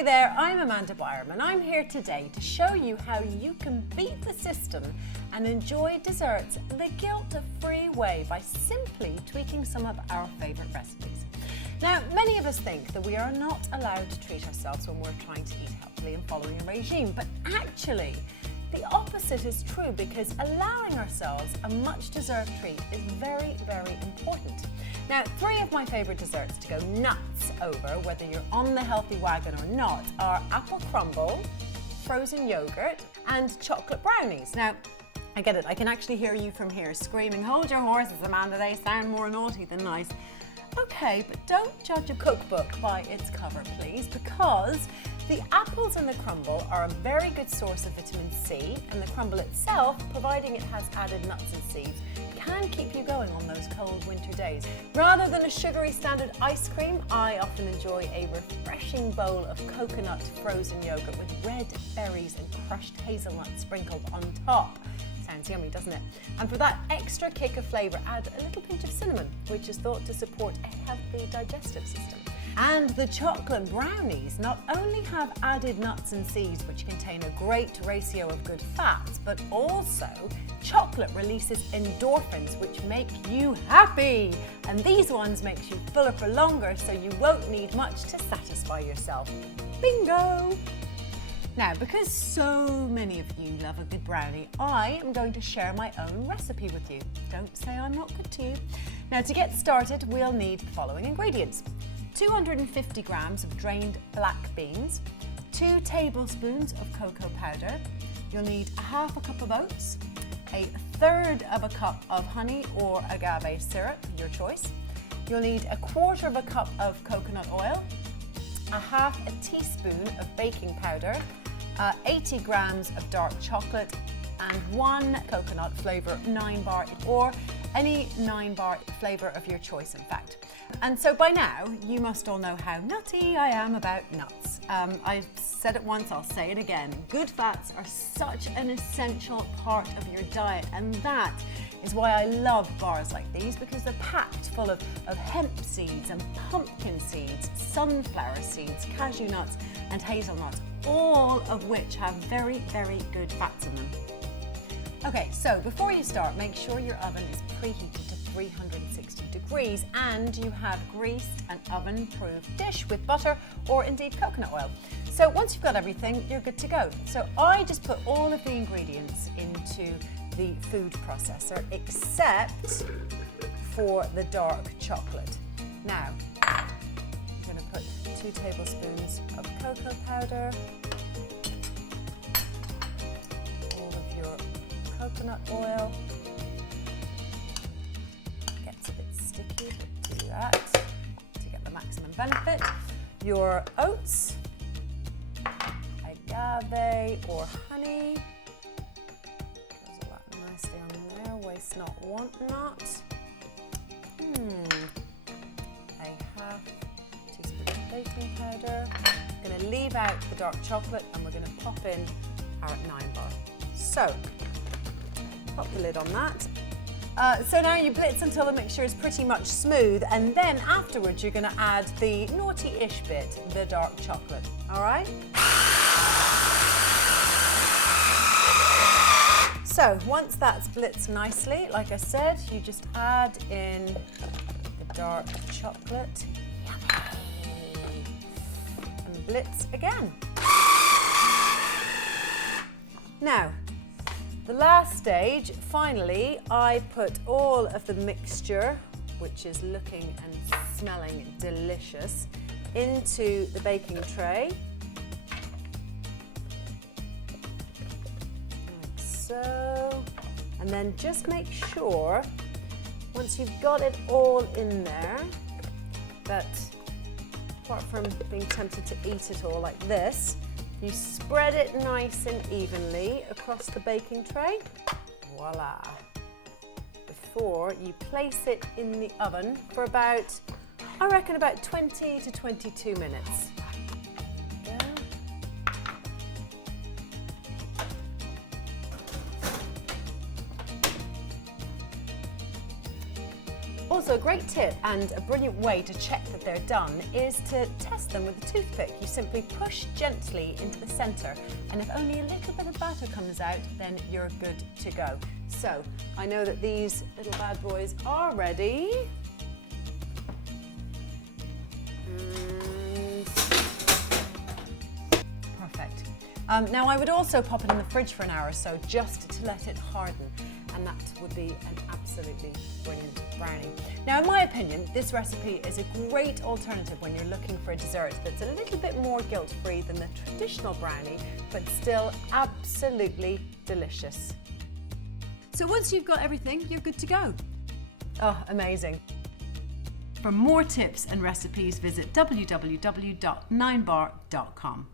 Hey there, I'm Amanda Byram and I'm here today to show you how you can beat the system and enjoy desserts the guilt-free way by simply tweaking some of our favourite recipes. Now, many of us think that we are not allowed to treat ourselves when we're trying to eat healthily and following a regime, but actually, the opposite is true because allowing ourselves a much-deserved treat is very, very important. Now, 3 of my favourite desserts to go nuts over, whether you're on the healthy wagon or not, are apple crumble, frozen yoghurt, and chocolate brownies. Now, I get it, I can actually hear you from here screaming, "Hold your horses, Amanda, they sound more naughty than nice." Okay, but don't judge a cookbook by its cover, please, because the apples in the crumble are a very good source of vitamin C, and the crumble itself, providing it has added nuts and seeds, can keep you going on those cold winter days. Rather than a sugary standard ice cream, I often enjoy a refreshing bowl of coconut frozen yogurt with red berries and crushed hazelnuts sprinkled on top. Sounds yummy, doesn't it? And for that extra kick of flavour, add a little pinch of cinnamon, which is thought to support a healthy digestive system. And the chocolate brownies not only have added nuts and seeds, which contain a great ratio of good fats, but also chocolate releases endorphins, which make you happy. And these ones make you fuller for longer, so you won't need much to satisfy yourself. Bingo! Now, because so many of you love a good brownie, I am going to share my own recipe with you. Don't say I'm not good to you. Now, to get started, we'll need the following ingredients. 250 grams of drained black beans, 2 tablespoons of cocoa powder. You'll need half a cup of oats, a third of a cup of honey or agave syrup, your choice. You'll need a quarter of a cup of coconut oil, a half a teaspoon of baking powder, 80 grams of dark chocolate, and 1 coconut flavour 9-bar or any 9-bar flavour of your choice, in fact. And so by now, you must all know how nutty I am about nuts. I've said it once, I'll say it again. Good fats are such an essential part of your diet, and that is why I love bars like these, because they're packed full of hemp seeds and pumpkin seeds, sunflower seeds, cashew nuts and hazelnuts, all of which have very, very good fats in them. Okay, so before you start, make sure your oven is preheated to 360 degrees and you have greased an oven-proof dish with butter or indeed coconut oil. So once you've got everything, you're good to go. So I just put all of the ingredients into the food processor except for the dark chocolate. Now, I'm going to put 2 tablespoons of cocoa powder, all of your coconut oil. Gets a bit sticky, but do that to get the maximum benefit. Your oats, agave or honey. Goes all that nicely on there. Waste not, want not. A half teaspoon of baking powder. I'm going to leave out the dark chocolate and we're going to pop in our 9-bar. So, pop the lid on that. So now you blitz until the mixture is pretty much smooth, and then afterwards you're going to add the naughty-ish bit, the dark chocolate. All right? So once that's blitzed nicely, like I said, you just add in the dark chocolate. Yummy. And blitz again. Now, the last stage, finally, I put all of the mixture, which is looking and smelling delicious, into the baking tray. Like so. And then just make sure, once you've got it all in there, that apart from being tempted to eat it all like this, you spread it nice and evenly across the baking tray. Voila. Before you place it in the oven for about, I reckon about 20 to 22 minutes. There we go. Also, a great tip and a brilliant way to check that they're done is to test them with a toothpick. You simply push gently into the centre, and if only a little bit of batter comes out, then you're good to go. So, I know that these little bad boys are ready. Perfect. Now I would also pop it in the fridge for an hour or so just to let it harden, and that would be an absolutely brilliant brownie. Now in my opinion, this recipe is a great alternative when you're looking for a dessert that's a little bit more guilt-free than the traditional brownie, but still absolutely delicious. So once you've got everything, you're good to go. Oh, amazing. For more tips and recipes, visit www.9bar.com.